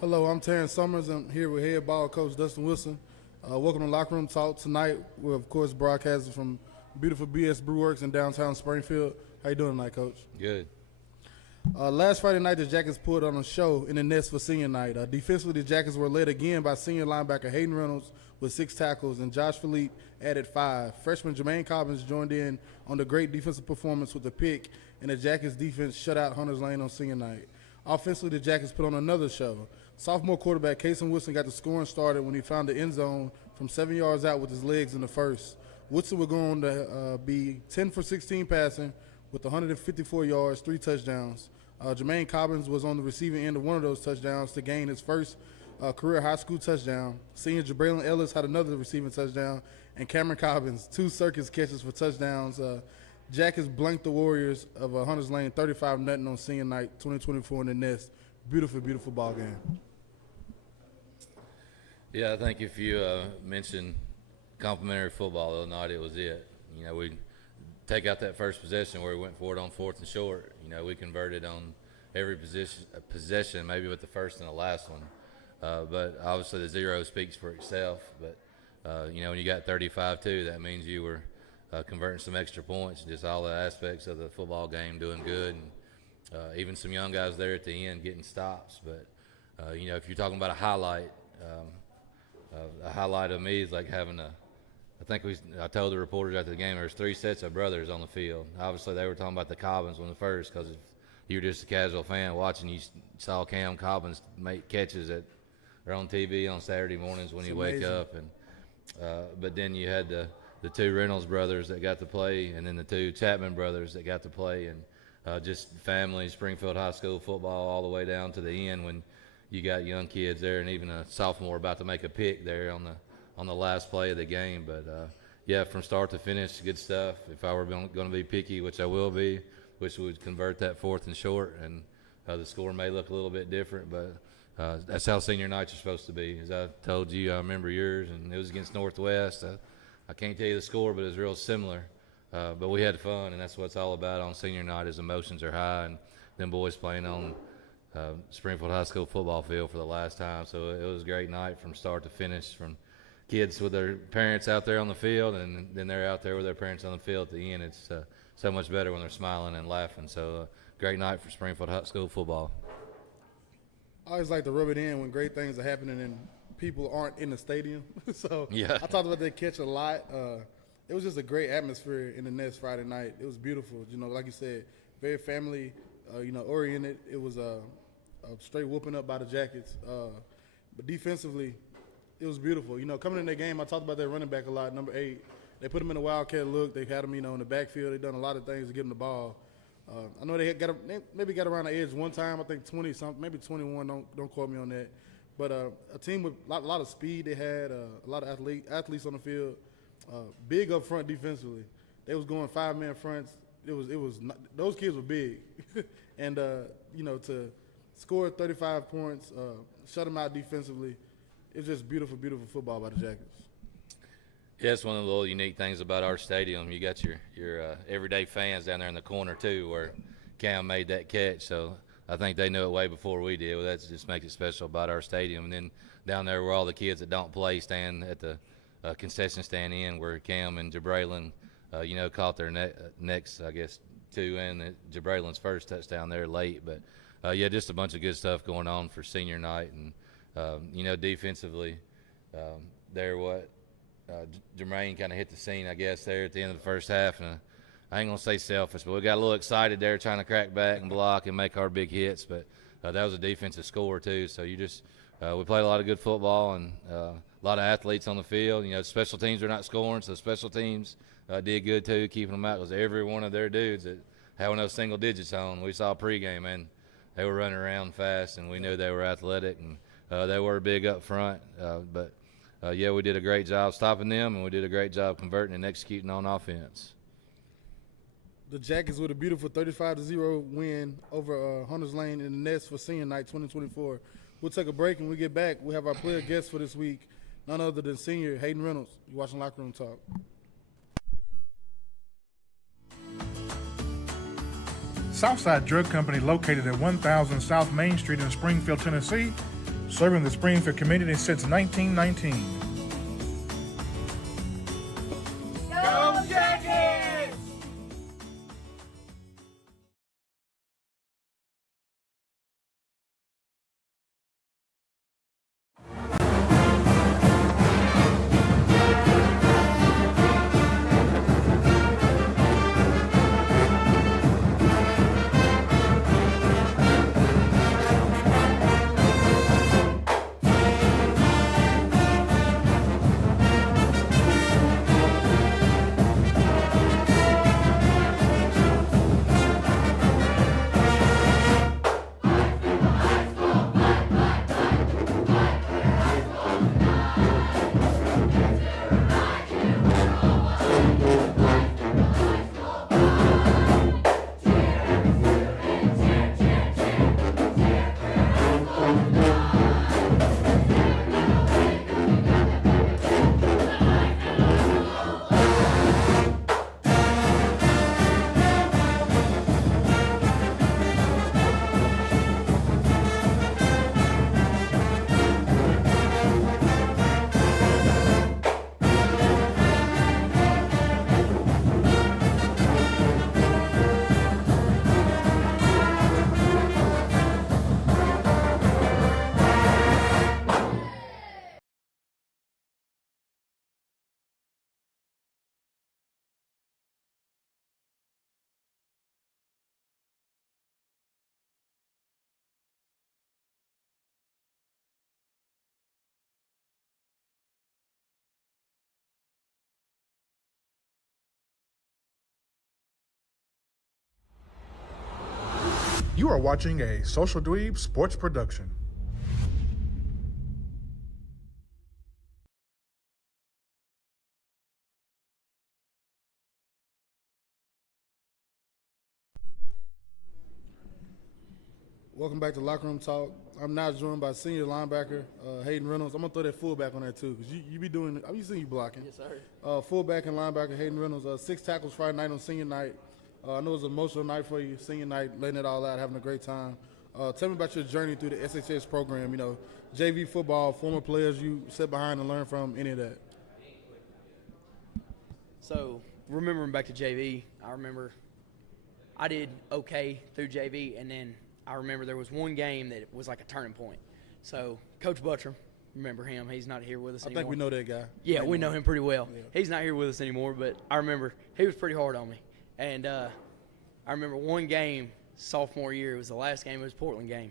Hello, I'm Terrence Summers. I'm here with head ball coach Dustin Wilson. Welcome to Lockeroom Talk. Tonight, we're, of course, broadcasting from beautiful BS Brewworks in downtown Springfield. How you doing tonight, Coach? Good. Last Friday night, the Jackets put on a show in the nest for senior night. Defensively, the Jackets were led again by senior linebacker Hayden Reynolds with 6 tackles, and Josh Philippe added 5. Freshman Jermaine Cobbins joined in on the great defensive performance with a pick, and the Jackets defense shut out Hunters Lane on senior night. Offensively, the Jackets put on another show. Sophomore quarterback Casey Wilson got the scoring started when he found the end zone from 7 yards out with his legs in the first. Woodson would go on to be 10 for 16 passing with 154 yards, 3 touchdowns. Jermaine Cobbins was on the receiving end of one of those touchdowns to gain his first career high school touchdown. Senior Jabraylon Ellis had another receiving touchdown, and Cameron Cobbins, 2 circus catches for touchdowns. Jackets blanked the Warriors of Hunters Lane 35-0 on senior night 2024 in the nest. Beautiful, beautiful ball game. Yeah, I think if you mention complimentary football the other night, it was it. You know, we take out that first possession where we went for it on 4th and short. You know, we converted on every possession, maybe with the first and the last one. But obviously the zero speaks for itself. But, you know, when you got 35-2, that means you were converting some extra points, just all the aspects of the football game doing good. And even some young guys there at the end getting stops. But, you know, if you're talking about a highlight of me is like having I told the reporters after the game there's 3 sets of brothers on the field. Obviously they were talking about the Cobbins one the first, because if you were just a casual fan watching, you saw Cam Cobbins make catches that are on TV on Saturday mornings when you wake up. And but then you had the 2 Reynolds brothers that got to play, and then the 2 Chapman brothers that got to play, and just family, Springfield High School football all the way down to the end when you got young kids there, and even a sophomore about to make a pick there on the last play of the game. But yeah, from start to finish, good stuff. If I were going to be picky, which I will be, wish we would convert that 4th and short, and the score may look a little bit different, but that's how senior nights are supposed to be. As I told you, I remember yours, and it was against Northwest. I can't tell you the score, but it was real similar. But we had fun, and that's what it's all about on senior night, is emotions are high, and them boys playing on Springfield High School football field for the last time. So it was a great night from start to finish, from kids with their parents out there on the field, and then they're out there with their parents on the field at the end. It's so much better when they're smiling and laughing. So great night for Springfield High School football. I always like to rub it in when great things are happening and people aren't in the stadium. So Yeah. I talked about that catch a lot. It was just a great atmosphere in the nest Friday night. It was beautiful. You know, like you said, very family, oriented. It was a straight whooping up by the Jackets. But defensively, it was beautiful. You know, coming in that game, I talked about that running back a lot, number 8. They put him in a wildcat look. They had him, in the backfield. They done a lot of things to get him the ball. I know they maybe got around the edge one time. I think 20-something, maybe 21. Don't quote me on that. But a team with a lot of speed. They had a lot of athletes on the field. Big up front defensively. They was going 5-man fronts. It was not, those kids were big, and to score 35 points, shut them out defensively. It's just beautiful, beautiful football by the Jackets. Yeah, it's one of the little unique things about our stadium. You got your everyday fans down there in the corner too, where Cam made that catch. So I think they knew it way before we did. Well, that just makes it special about our stadium. And then down there where all the kids that don't play stand at the concession stand in, where Cam and Jabraylon, caught their next, I guess, 2 and Jabraylon's first touchdown there late. But yeah, just a bunch of good stuff going on for senior night. And defensively, Jermaine kind of hit the scene, I guess, there at the end of the first half. And I ain't going to say selfish, but we got a little excited there trying to crack back and block and make our big hits. But that was a defensive score, too. So we played a lot of good football and a lot of athletes on the field. You know, special teams are not scoring, so special teams did good, too, keeping them out. Because every one of their dudes that had one of those single digits on, we saw pregame, and they were running around fast, and we knew they were athletic, and they were big up front. Yeah, we did a great job stopping them, and we did a great job converting and executing on offense. The Jackets with a beautiful 35-0 win over Hunters Lane in the nest for senior night 2024. We'll take a break, and when we get back, we have our player guest for this week, none other than senior Hayden Reynolds. You're watching Lockeroom Talk. Southside Drug Company, located at 1000 South Main Street in Springfield, Tennessee, serving the Springfield community since 1919. Go Jackets! You are watching a Social Dweeb sports production. Welcome back to Locker Room Talk. I'm now joined by senior linebacker Hayden Reynolds. I'm gonna throw that fullback on there too, because you be doing. I've seen you blocking. Yes, sir. Fullback and linebacker Hayden Reynolds. 6 tackles Friday night on senior night. I know it was an emotional night for you, senior night, letting it all out, having a great time. Tell me about your journey through the SHS program. You know, JV football, former players you sit behind and learn from, any of that. So, remembering back to JV, I remember I did okay through JV, and then I remember there was one game that was like a turning point. So, Coach Buttram, remember him? He's not here with us anymore. I think we know that guy. Yeah, we know him pretty well. Yeah. He's not here with us anymore, but I remember he was pretty hard on me. And I remember one game, sophomore year, it was the last game, it was a Portland game.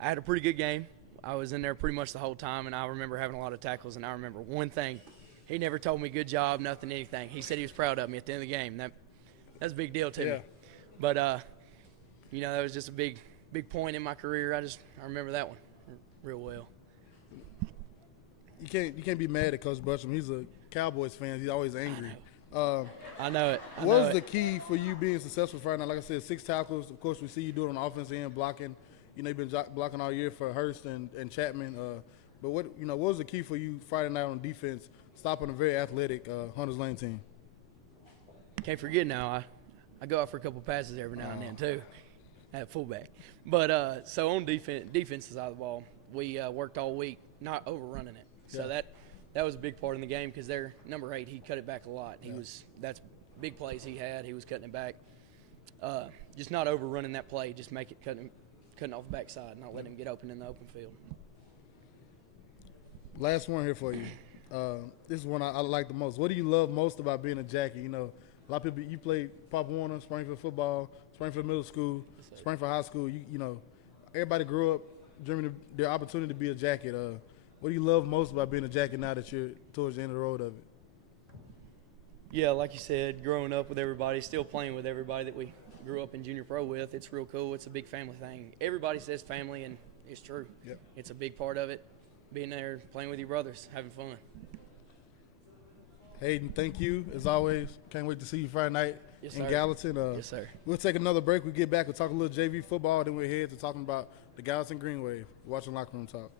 I had a pretty good game. I was in there pretty much the whole time, and I remember having a lot of tackles, and I remember one thing. He never told me good job, nothing, anything. He said he was proud of me at the end of the game. That's a big deal to me. But, you know, that was just a big point in my career. I remember that one real well. You can't be mad at Coach Buttram. He's a Cowboys fan. He's always angry. I know it. What was the key for you being successful Friday night? Like I said, 6 tackles. Of course, we see you do it on the offensive end, blocking. You know, you've been blocking all year for Hurst and Chapman. But what was the key for you Friday night on defense, stopping a very athletic Hunters Lane team? Can't forget now, I go out for a couple passes every now and then too, at fullback. But so on defensive side of the ball, we worked all week, not overrunning it. So that was a big part in the game because their number 8, he cut it back a lot. That's big plays he had. He was cutting it back. Just not overrunning that play. Just make it cutting off the backside, not letting him get open in the open field. Last one here for you. This is one I like the most. What do you love most about being a Jackie? You know, a lot of people, you played Pop Warner, Springfield football, Springfield Middle School, Springfield High School. You know, everybody grew up dreaming their opportunity to be a Jacket. What do you love most about being a Jacket now that you're towards the end of the road of it? Yeah, like you said, growing up with everybody, still playing with everybody that we grew up in junior pro with, it's real cool. It's a big family thing. Everybody says family, and it's true. Yep. It's a big part of it, being there, playing with your brothers, having fun. Hayden, thank you, as always. Can't wait to see you Friday night in sir. Gallatin. Yes, sir. We'll take another break. We'll get back. We'll talk a little JV football, then we'll head to talking about the Gallatin Green Wave. Watching Locker Room Talk.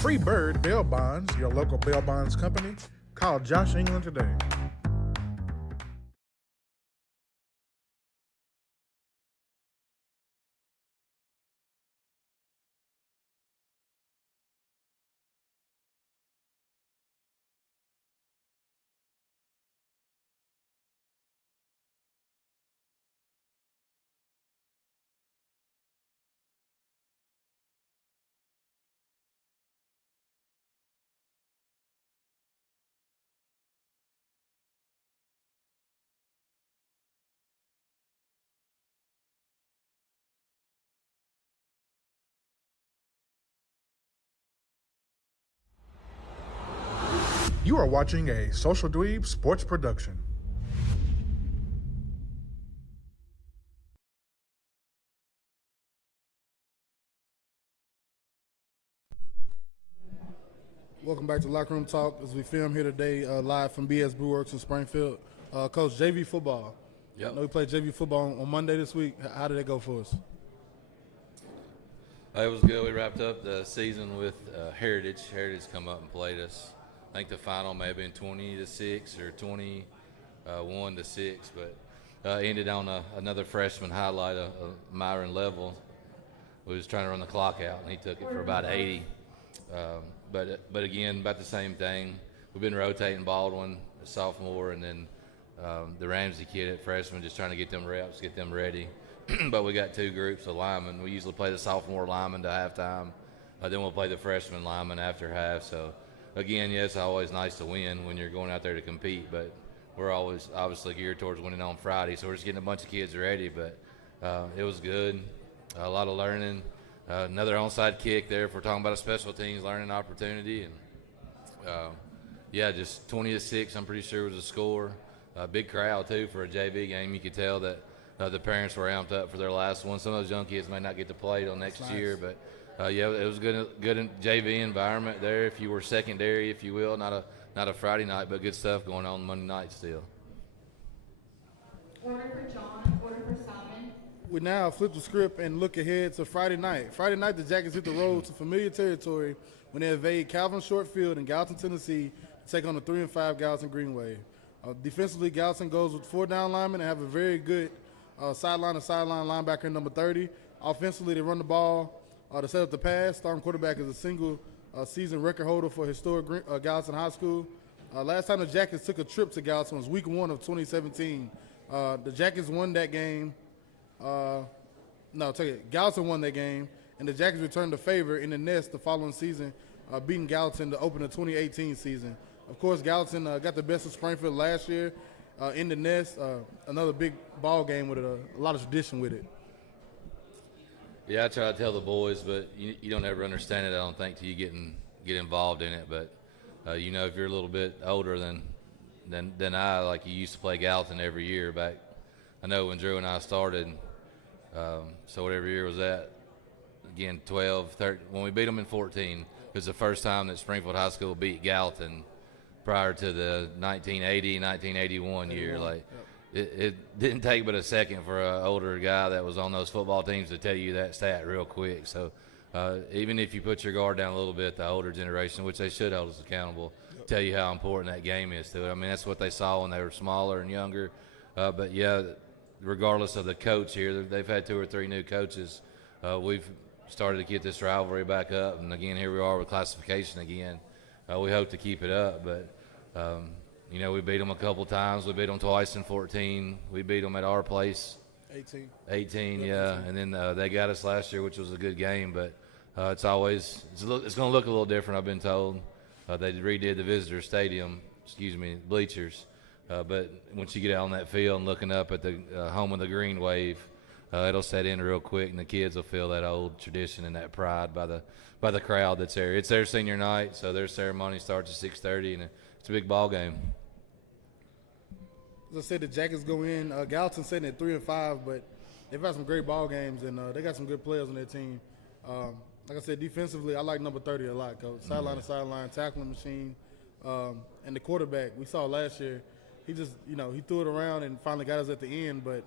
Free Bird Bail Bonds, your local bail bonds company. Call Josh England today. You are watching a Social Dweeb sports production. Welcome back to Lockeroom Talk as we film here today live from BS Brewworks in Springfield. Coach, JV football. Yep. I know we played JV football on Monday this week. How did it go for us? It was good. We wrapped up the season with Heritage. Heritage come up and played us. I think the final may have been 20-6 or 21-6, but ended on another freshman highlight, Myron Level. We was trying to run the clock out, and he took it for about 80. But again, about the same thing. We've been rotating Baldwin, a sophomore, and then the Ramsey kid at freshman, just trying to get them reps, get them ready. But we got two groups of linemen. We usually play the sophomore lineman to halftime. Then we'll play the freshman lineman after half. So, again, yeah, it's always nice to win when you're going out there to compete. But we're always obviously geared towards winning on Friday. So we're just getting a bunch of kids ready. But it was good. A lot of learning. Another onside kick there if we're talking about a special teams learning opportunity. And, yeah, just 20-6, I'm pretty sure was the score. Big crowd, too, for a JV game. You could tell that the parents were amped up for their last one. Some of those young kids may not get to play till next year. But, yeah, it was a good JV environment there, if you were secondary, if you will. Not a Friday night, but good stuff going on Monday night still. Order for John, order for Simon. We now flip the script and look ahead to Friday night. Friday night, the Jackets hit the road to familiar territory when they evade Calvin Short Field in Gallatin, Tennessee, to take on the 3-5 Gallatin Greenway. Defensively, Gallatin goes with 4 down linemen and have a very good sideline-to-sideline linebacker number 30. Offensively, they run the ball to set up the pass. Starting quarterback is a single season record holder for historic Gallatin High School. Last time the Jackets took a trip to Gallatin was week 1 of 2017. The Jackets won that game. Gallatin won that game, and the Jackets returned the favor in the Nest the following season, beating Gallatin to open the 2018 season. Of course, Gallatin got the best of Springfield last year in the Nest. Another big ball game with a lot of tradition with it. Yeah, I try to tell the boys, but you don't ever understand it, I don't think, till you get involved in it. But, you know, if you're a little bit older than I, like you used to play Gallatin every year back. I know when Drew and I started, so whatever year was that, again, 12, 13, when we beat them in 14, it was the first time that Springfield High School beat Gallatin prior to the 1980-1981 year. Like, it didn't take but a second for an older guy that was on those football teams to tell you that stat real quick. So even if you put your guard down a little bit, the older generation, which they should hold us accountable, tell you how important that game is to it. I mean, that's what they saw when they were smaller and younger. But, yeah, regardless of the coach here, they've had 2 or 3 new coaches. We've started to get this rivalry back up, and again, here we are with classification again. We hope to keep it up, but you know, we beat them a couple times. We beat them twice in 14. We beat them at our place. 18, yeah, and then they got us last year, which was a good game. But it's going to look a little different, I've been told. They redid the visitor stadium, bleachers. But once you get out on that field and looking up at the home of the Green Wave, it'll set in real quick, and the kids will feel that old tradition and that pride by the crowd that's there. It's their senior night, so their ceremony starts at 6:30, and it's a big ball game. As I said, the Jackets go in. Gallatin sitting at 3-5, but they've had some great ball games, and they got some good players on their team. Like I said, defensively, I like number 30 a lot, Coach. Sideline to sideline, tackling machine, and the quarterback we saw last year. He just, he threw it around and finally got us at the end. But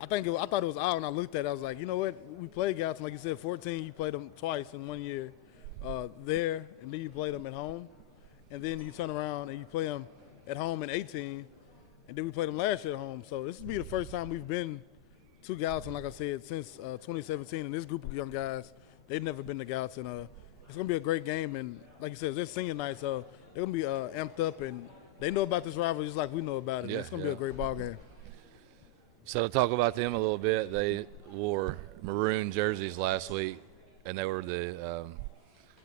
I thought it was odd when I looked at it. I was like, you know what? We played Gallatin, like you said, 14. You played them twice in 1 year. there, and then you play them at home, and then you turn around and you play them at home in 18, and then we played them last year at home. So this will be the first time we've been to Gallatin, like I said, since 2017. And this group of young guys, they've never been to Gallatin. It's going to be a great game, and like you said, it's their senior night, so they're going to be amped up, and they know about this rivalry just like we know about it. Yeah, it's going to be a great ball game. So to talk about them a little bit, they wore maroon jerseys last week, and they were the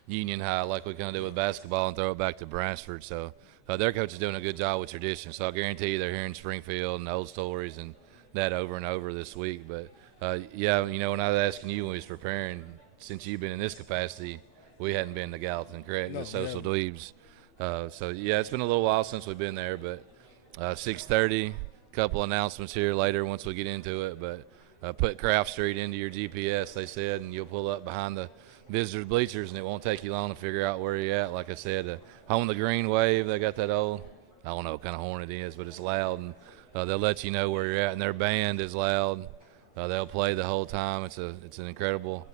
Union High, like we kind of do with basketball, and throw it back to Branchford. So their coach is doing a good job with tradition. So I guarantee you they're hearing Springfield and old stories and that over and over this week. But, yeah, you know, when I was asking you when we was preparing, since you've been in this capacity, we hadn't been to Gallatin, correct? No, the Social yeah. Dweebs. So, yeah, it's been a little while since we've been there. But 6:30, couple announcements here later once we get into it. But put Craft Street into your GPS, they said, and you'll pull up behind the visitors' bleachers, and it won't take you long to figure out where you're at. Like I said, home of the Green Wave, they got that old, I don't know what kind of horn it is, but it's loud, and they'll let you know where you're at, and their band is loud. They'll play the whole time. It's an incredible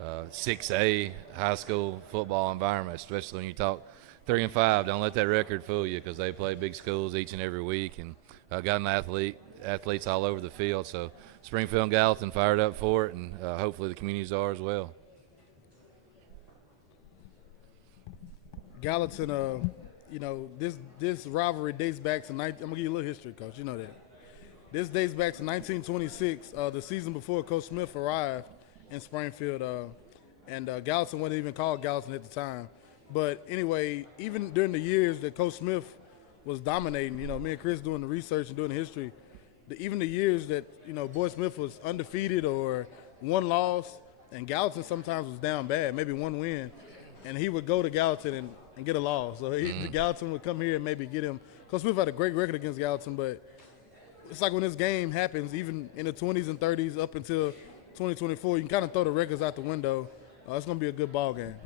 6A high school football environment, especially when you talk 3 and 5. Don't let that record fool you, because they play big schools each and every week, and got an athletes all over the field. So Springfield and Gallatin fired up for it, and hopefully the communities are as well. Gallatin, you know, this rivalry dates back to I'm gonna give you a little history, Coach. You know that. This dates back to 1926, the season before Coach Smith arrived in Springfield, and Gallatin wasn't even called Gallatin at the time. But anyway, even during the years that Coach Smith was dominating, you know, me and Chris doing the research and doing the history, even the years that, you know, Boyd Smith was undefeated or one loss, and Gallatin sometimes was down bad, maybe one win, and he would go to Gallatin and get a loss. So Gallatin would come here and maybe get him. Coach Smith had a great record against Gallatin, but it's like when this game happens, even in the 20s and 30s up until 2024, you can kind of throw the records out the window. It's going to be a good ball game.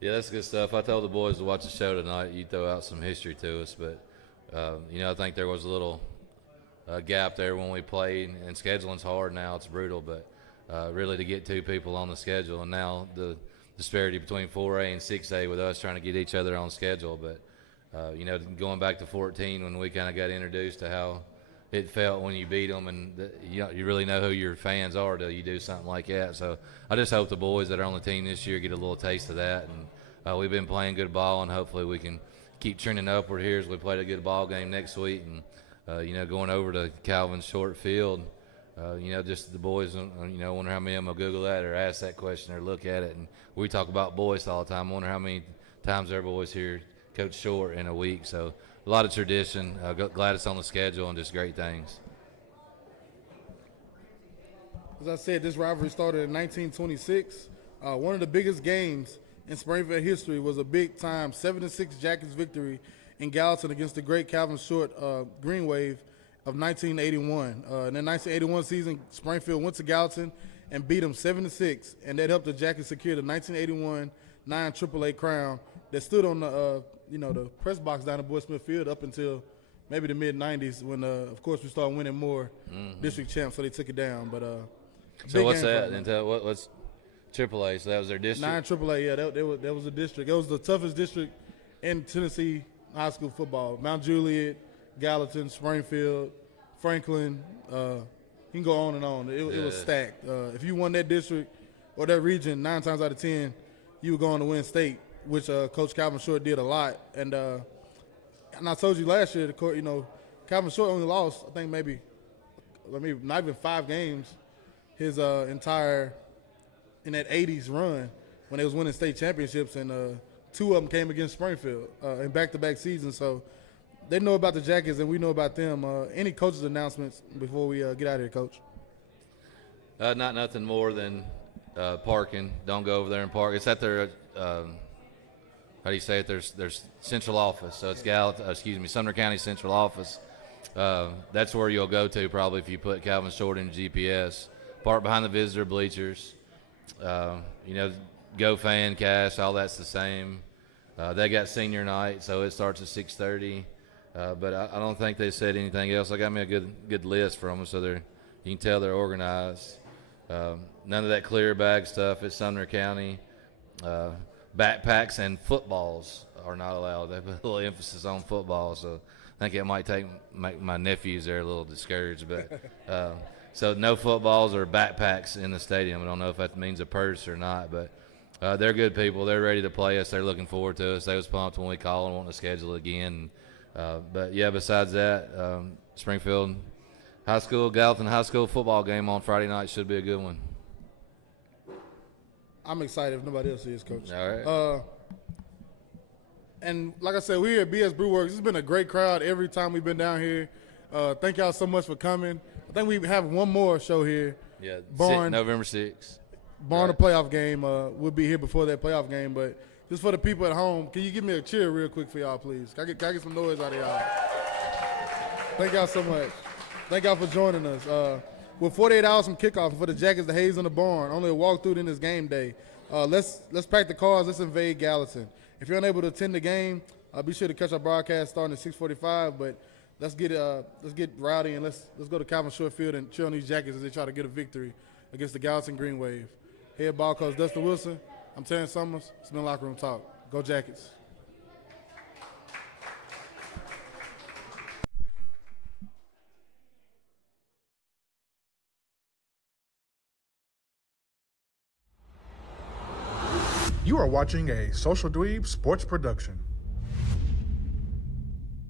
Yeah, that's good stuff. I told the boys to watch the show tonight. You throw out some history to us, but you know, I think there was a little gap there when we played, and scheduling's hard now. It's brutal, but really to get 2 people on the schedule, and now the disparity between 4A and 6A with us trying to get each other on schedule. But you know, going back to 14 when we kind of got introduced to how it felt when you beat them, and you really know who your fans are till you do something like that. So I just hope the boys that are on the team this year get a little taste of that, and we've been playing good ball, and hopefully we can keep trending upward here as we play a good ball game next week. And you know, going over to Calvin's short field, you know, just the boys, you know, wonder how many of them will Google that or ask that question or look at it. And we talk about boys all the time. I wonder how many times our boys hear Coach Short in a week. So a lot of tradition. Glad it's on the schedule, and just great things. As I said, this rivalry started in 1926. One of the biggest games in Springfield history was a big-time 7-6 Jackets victory in Gallatin against the great Calvin Short Green Wave of 1981. In the 1981 season, Springfield went to Gallatin and beat them 7-6, and that helped the Jackets secure the 1981 9 AAA crown that stood on the you know, the press box down at Boyd Smith Field up until maybe the mid-'90s when, of course, we started winning more district champs, so they took it down. But so what's that? And what's AAA? So that was their district? 9 AAA, yeah, that was the district. It was the toughest district in Tennessee high school football. Mount Juliet, Gallatin, Springfield, Franklin. You can go on and on. It was stacked. If you won that district or that region, 9 times out of 10, you were going to win state, which Coach Calvin Short did a lot. And I told you last year, you know, Calvin Short only lost, I think maybe not even 5 games his entire in that 80s run when they was winning state championships, and 2 of them came against Springfield in back-to-back seasons. So they know about the Jackets, and we know about them. Any coaches' announcements before we get out of here, Coach? Not nothing more than parking. Don't go over there and park. It's at their how do you say it? There's central office. So it's Sumner County central office. That's where you'll go to probably if you put Calvin Short in GPS. Park behind the visitor bleachers. You know, Go Fan Cash, all that's the same. They got senior night, so it starts at 6:30. But I don't think they said anything else. I got me a good list from them, so you can tell they're organized. None of that clear bag stuff at Sumner County. backpacks and footballs are not allowed. They put a little emphasis on football, so I think it might make my nephews there a little discouraged. But so no footballs or backpacks in the stadium. I don't know if that means a purse or not, but they're good people. They're ready to play us. They're looking forward to us. They was pumped when we called and wanting to schedule it again. But yeah, besides that, Springfield High School, Gallatin High School football game on Friday night should be a good one. I'm excited if nobody else is, Coach. All right. And like I said, we're here at BS Brewworks. It's been a great crowd every time we've been down here. Thank y'all so much for coming. I think we have one more show here. Yeah, Barn, November 6th. Barn Right. the playoff game. We'll be here before that playoff game. But just for the people at home, can you give me a cheer real quick for y'all, please? Can I get some noise out of y'all? Thank y'all so much. Thank y'all for joining us. With 48 hours from kickoff for the Jackets, the Hayes in the Barn, only a walkthrough in this game day. Let's pack the cars. Let's invade Gallatin. If you're unable to attend the game, be sure to catch our broadcast starting at 6:45. But let's get rowdy and let's go to Calvin Short Field and cheer on these Jackets as they try to get a victory against the Gallatin Green Wave. Head ball coach Dustin Wilson. I'm Terrence Summers. It's been Locker Room Talk. Go Jackets. You are watching a Social Dweeb Sports production.